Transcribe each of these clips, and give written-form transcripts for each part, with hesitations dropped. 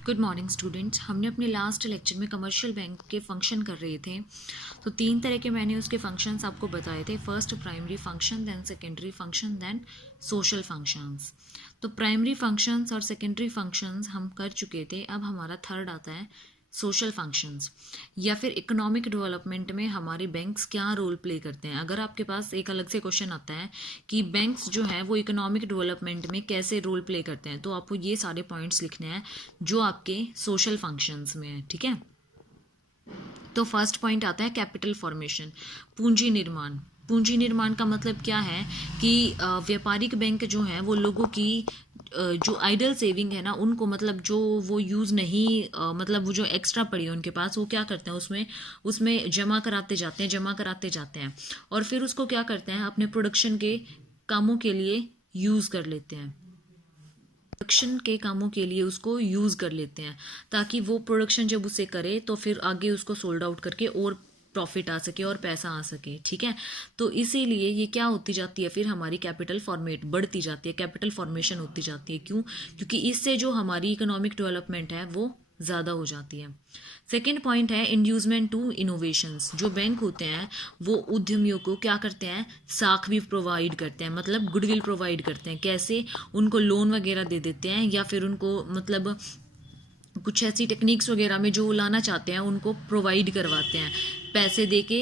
Good morning students. हमने अपने last lecture में कमर्शियल बैंक के फंक्शन कर रहे थे। तो 3 तरह के मैंने उसके फंक्शंस आपको बताए थे। First primary function, then secondary function, then social functions. तो प्राइमरी फंक्शंस और सेकेंडरी फंक्शंस हम कर चुके थे। अब हमारा थर्ड आता है सोशल फंक्शंस, या फिर इकोनॉमिक डेवलपमेंट में हमारे बैंक्स क्या रोल प्ले करते हैं। अगर आपके पास एक अलग से क्वेश्चन आता है कि बैंक्स जो है वो इकोनॉमिक डेवलपमेंट में कैसे रोल प्ले करते हैं, तो आपको ये सारे पॉइंट्स लिखने हैं जो आपके सोशल फंक्शंस में है। ठीक है, तो फर्स्ट पॉइंट आता है कैपिटल फॉर्मेशन, पूंजी निर्माण। पूंजी निर्माण का मतलब क्या है कि व्यापारिक बैंक जो है वो लोगों की जो आइडल सेविंग है ना, उनको मतलब जो वो यूज़ नहीं मतलब वो जो एक्स्ट्रा पड़ी है उनके पास, वो क्या करते हैं उसमें उसमें जमा कराते जाते हैं और फिर उसको क्या करते हैं अपने प्रोडक्शन के कामों के लिए यूज़ कर लेते हैं। प्रोडक्शन के कामों के लिए उसको यूज़ कर लेते हैं ताकि वो प्रोडक्शन जब उसे करे तो फिर आगे उसको सोल्ड आउट करके और प्रॉफिट आ सके और पैसा आ सके। ठीक है, तो इसीलिए ये क्या होती जाती है, फिर हमारी कैपिटल फॉर्मेट बढ़ती जाती है, कैपिटल फॉर्मेशन होती जाती है। क्यों? क्योंकि इससे जो हमारी इकोनॉमिक डेवलपमेंट है वो ज़्यादा हो जाती है। सेकेंड पॉइंट है इंड्यूसमेंट टू इनोवेशंस। जो बैंक होते हैं वो उद्यमियों को क्या करते हैं, साख भी प्रोवाइड करते हैं, मतलब गुडविल प्रोवाइड करते हैं। कैसे? उनको लोन वगैरह दे देते हैं, या फिर उनको मतलब कुछ ऐसी टेक्निक्स वगैरह में जो वो लाना चाहते हैं उनको प्रोवाइड करवाते हैं पैसे दे के।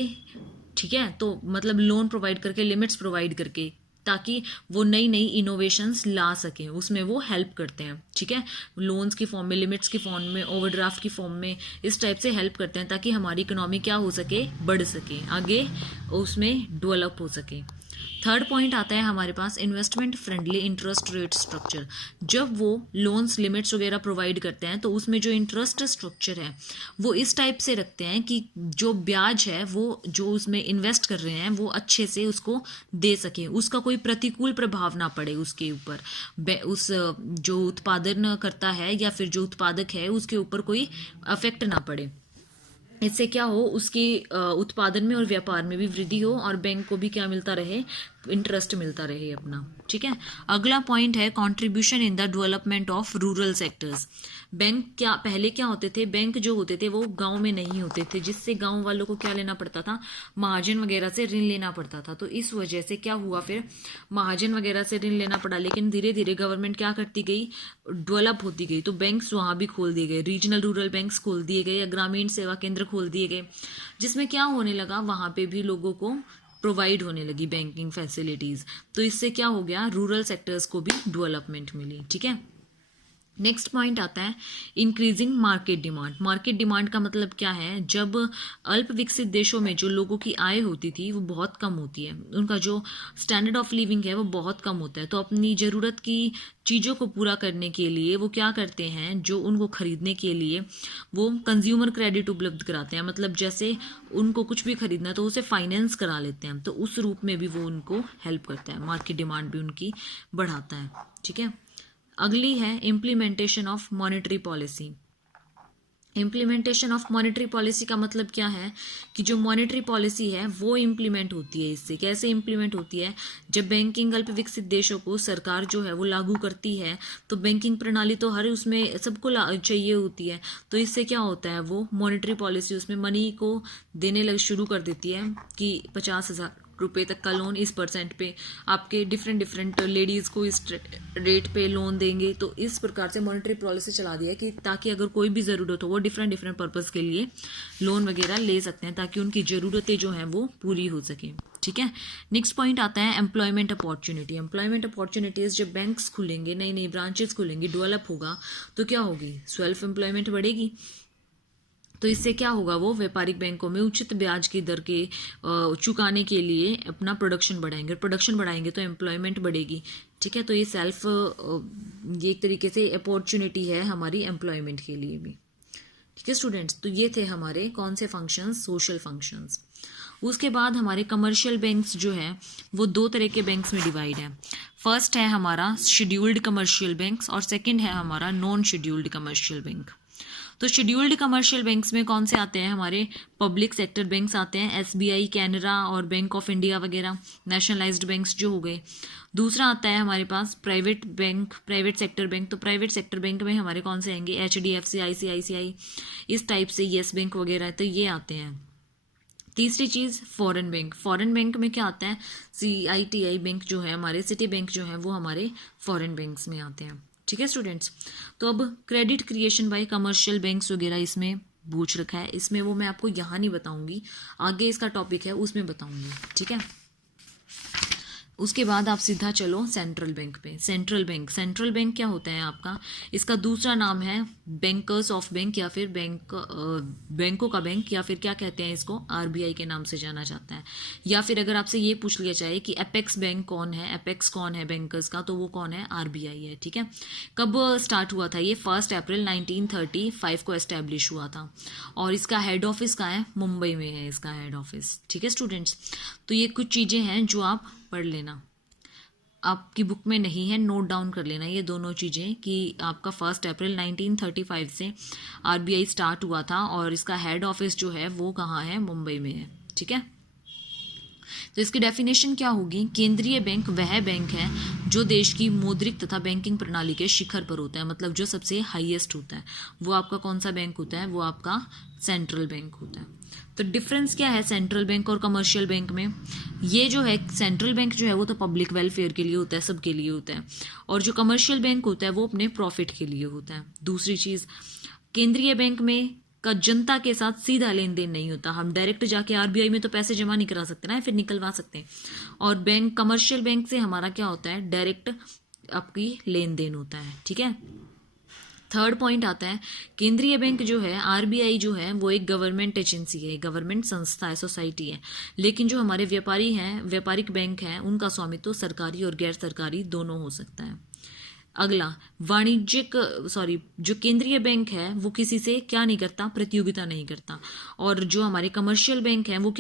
ठीक है, तो मतलब लोन प्रोवाइड करके, लिमिट्स प्रोवाइड करके, ताकि वो नई नई इनोवेशंस ला सकें, उसमें वो हेल्प करते हैं। ठीक है, लोन्स की फॉर्म में, लिमिट्स की फॉर्म में, ओवरड्राफ्ट की फॉर्म में, इस टाइप से हेल्प करते हैं ताकि हमारी इकोनॉमी क्या हो सके, बढ़ सके, आगे उसमें डेवलप हो सके। थर्ड पॉइंट आता है हमारे पास investment friendly interest rate structure. जब वो लोन्स लिमिट्स वगैरह प्रोवाइड करते हैं तो उसमें जो इंटरेस्ट स्ट्रक्चर है वो इस टाइप से रखते हैं कि जो ब्याज है वो जो उसमें इन्वेस्ट कर रहे हैं वो अच्छे से उसको दे सके, उसका कोई प्रतिकूल प्रभाव ना पड़े उसके ऊपर, उस जो उत्पादन करता है या फिर जो उत्पादक है उसके ऊपर कोई अफेक्ट ना पड़े। इससे क्या हो, उसके उत्पादन में और व्यापार में भी वृद्धि हो और बैंक को भी क्या मिलता रहे, इंटरेस्ट मिलता रहे अपना। ठीक है, अगला पॉइंट है contribution in the development of rural sectors. Bank क्या पहले क्या होते थे, बैंक जो होते थे वो गांव में नहीं होते थे, जिससे गांव वालों को क्या लेना पड़ता था, महाजन वगैरह से ऋण लेना पड़ता था। तो इस वजह से क्या हुआ, फिर महाजन वगैरह से ऋण लेना पड़ा, लेकिन धीरे धीरे गवर्नमेंट क्या करती गई, डेवलप होती गई, तो बैंक्स वहां भी खोल दिए गए, रीजनल रूरल बैंक्स खोल दिए गए या ग्रामीण सेवा केंद्र खोल दिए गए, जिसमें क्या होने लगा, वहां पे भी लोगों को प्रोवाइड होने लगी बैंकिंग फैसिलिटीज। तो इससे क्या हो गया, रूरल सेक्टर्स को भी डेवलपमेंट मिली। ठीक है, नेक्स्ट पॉइंट आता है increasing market demand. Market demand का मतलब क्या है, जब अल्प विकसित देशों में जो लोगों की आय होती थी वो बहुत कम होती है, उनका जो स्टैंडर्ड ऑफ लिविंग है वो बहुत कम होता है, तो अपनी ज़रूरत की चीज़ों को पूरा करने के लिए वो क्या करते हैं, जो उनको खरीदने के लिए वो कंज्यूमर क्रेडिट उपलब्ध कराते हैं, मतलब जैसे उनको कुछ भी खरीदना है तो उसे फाइनेंस करा लेते हैं, तो उस रूप में भी वो उनको हेल्प करता है, मार्केट डिमांड भी उनकी बढ़ाता है। ठीक है, अगली है implementation of monetary policy. Implementation of monetary policy का मतलब क्या है कि जो मॉनेटरी पॉलिसी है वो इम्प्लीमेंट होती है। इससे कैसे इम्प्लीमेंट होती है, जब बैंकिंग अल्प विकसित देशों को सरकार जो है वो लागू करती है, तो बैंकिंग प्रणाली तो हर उसमें सबको चाहिए होती है, तो इससे क्या होता है, वो मॉनेटरी पॉलिसी उसमें मनी को देने लग शुरू कर देती है कि 50,000 रुपये तक का लोन इस परसेंट पे आपके डिफरेंट लेडीज़ को इस रेट पे लोन देंगे। तो इस प्रकार से मॉनेटरी पॉलिसी चला दिया कि ताकि अगर कोई भी ज़रूरत हो वो डिफरेंट पर्पज़ के लिए लोन वगैरह ले सकते हैं, ताकि उनकी ज़रूरतें जो हैं वो पूरी हो सकें। ठीक है, नेक्स्ट पॉइंट आता है एम्प्लॉयमेंट अपॉर्चुनिटी। एम्प्लॉयमेंट अपॉर्चुनिटीज़, जब बैंक्स खुलेंगे, नई नई ब्रांचेस खुलेंगी, डेवलप होगा, तो क्या होगी, सेल्फ एम्प्लॉयमेंट बढ़ेगी। तो इससे क्या होगा, वो व्यापारिक बैंकों में उचित ब्याज की दर के चुकाने के लिए अपना प्रोडक्शन बढ़ाएंगे, प्रोडक्शन बढ़ाएंगे तो एम्प्लॉयमेंट बढ़ेगी। ठीक है, तो ये सेल्फ ये एक तरीके से अपॉर्चुनिटी है हमारी एम्प्लॉयमेंट के लिए भी। ठीक है स्टूडेंट्स, तो ये थे हमारे कौन से फंक्शंस, सोशल फंक्शंस। उसके बाद हमारे कमर्शियल बैंक्स जो है वो 2 तरह के बैंक्स में डिवाइड है। फर्स्ट है हमारा शेड्यूल्ड कमर्शियल बैंक्स और सेकंड है हमारा नॉन शेड्यूल्ड कमर्शियल बैंक। तो शेड्यूल्ड कमर्शियल बैंक्स में कौन से आते हैं, हमारे पब्लिक सेक्टर बैंक्स आते हैं, एसबीआई, कैनरा और बैंक ऑफ इंडिया वगैरह, नेशनलाइज्ड बैंक्स जो हो गए। दूसरा आता है हमारे पास private bank, private sector bank. तो प्राइवेट सेक्टर बैंक में हमारे कौन से आएंगे, HDFC, ICICI, इस टाइप से, येस बैंक वगैरह, तो ये आते हैं। तीसरी चीज़ फॉरेन बैंक। फॉरेन बैंक में क्या आता है, CITI बैंक जो है हमारे, सिटी बैंक जो है वो हमारे फॉरेन बैंक्स में आते हैं। ठीक है स्टूडेंट्स। तो अब credit creation bye commercial banks वगैरह इसमें पूछ रखा है, इसमें वो मैं आपको यहाँ नहीं बताऊंगी, आगे इसका टॉपिक है उसमें बताऊंगी। ठीक है। उसके बाद आप सीधा चलो सेंट्रल बैंक पे। सेंट्रल बैंक, सेंट्रल बैंक क्या होता है आपका, इसका दूसरा नाम है बैंकर्स ऑफ बैंक, या फिर बैंकों का बैंक, या फिर क्या कहते हैं इसको, RBI के नाम से जाना जाता है। या फिर अगर आपसे ये पूछ लिया जाए कि एपेक्स बैंक कौन है, एपेक्स कौन है बैंकर्स का, तो वो कौन है, RBI है। ठीक है। कब स्टार्ट हुआ था ये, 1 अप्रैल 1935 को एस्टेब्लिश हुआ था, और इसका हेड ऑफिस कहाँ है, मुंबई में है इसका हेड ऑफिस। ठीक है स्टूडेंट्स। तो ये कुछ चीज़ें हैं जो आप पढ़ लेना, आपकी बुक में नहीं है, नोट डाउन कर लेना ये दोनों चीज़ें, कि आपका 1 अप्रैल 1935 से RBI स्टार्ट हुआ था, और इसका हेड ऑफिस जो है वो कहाँ है, मुंबई में है। ठीक है। तो इसकी डेफिनेशन क्या होगी, केंद्रीय बैंक वह बैंक है जो देश की मौद्रिक तथा बैंकिंग प्रणाली के शिखर पर होता है, मतलब जो सबसे हाईएस्ट होता है, वो आपका कौन सा बैंक होता है, वो आपका सेंट्रल बैंक होता है। तो डिफरेंस क्या है सेंट्रल बैंक और कमर्शियल बैंक में, ये जो है सेंट्रल बैंक जो है वो तो पब्लिक वेलफेयर के लिए होता है, सबके लिए होता है, और जो कमर्शियल बैंक होता है वो अपने प्रॉफिट के लिए होता है। दूसरी चीज़, केंद्रीय बैंक में का जनता के साथ सीधा लेन देन नहीं होता, हम डायरेक्ट जाके RBI में तो पैसे जमा नहीं करा सकते ना, फिर निकलवा सकते हैं, और बैंक कमर्शियल बैंक से हमारा क्या होता है, डायरेक्ट आपकी लेन देन होता है। ठीक है। थर्ड पॉइंट आता है, केंद्रीय बैंक जो है RBI जो है वो एक गवर्नमेंट एजेंसी है, गवर्नमेंट संस्था है, सोसाइटी है, लेकिन जो हमारे व्यापारी हैं, व्यापारिक बैंक हैं, उनका स्वामित्व सरकारी और गैर सरकारी दोनों हो सकता है। अगला, जो केंद्रीय बैंक है वो किसी से क्या नहीं करता, प्रतियोगिता नहीं करता, और जो हमारे कमर्शियल बैंक हैं वो क्या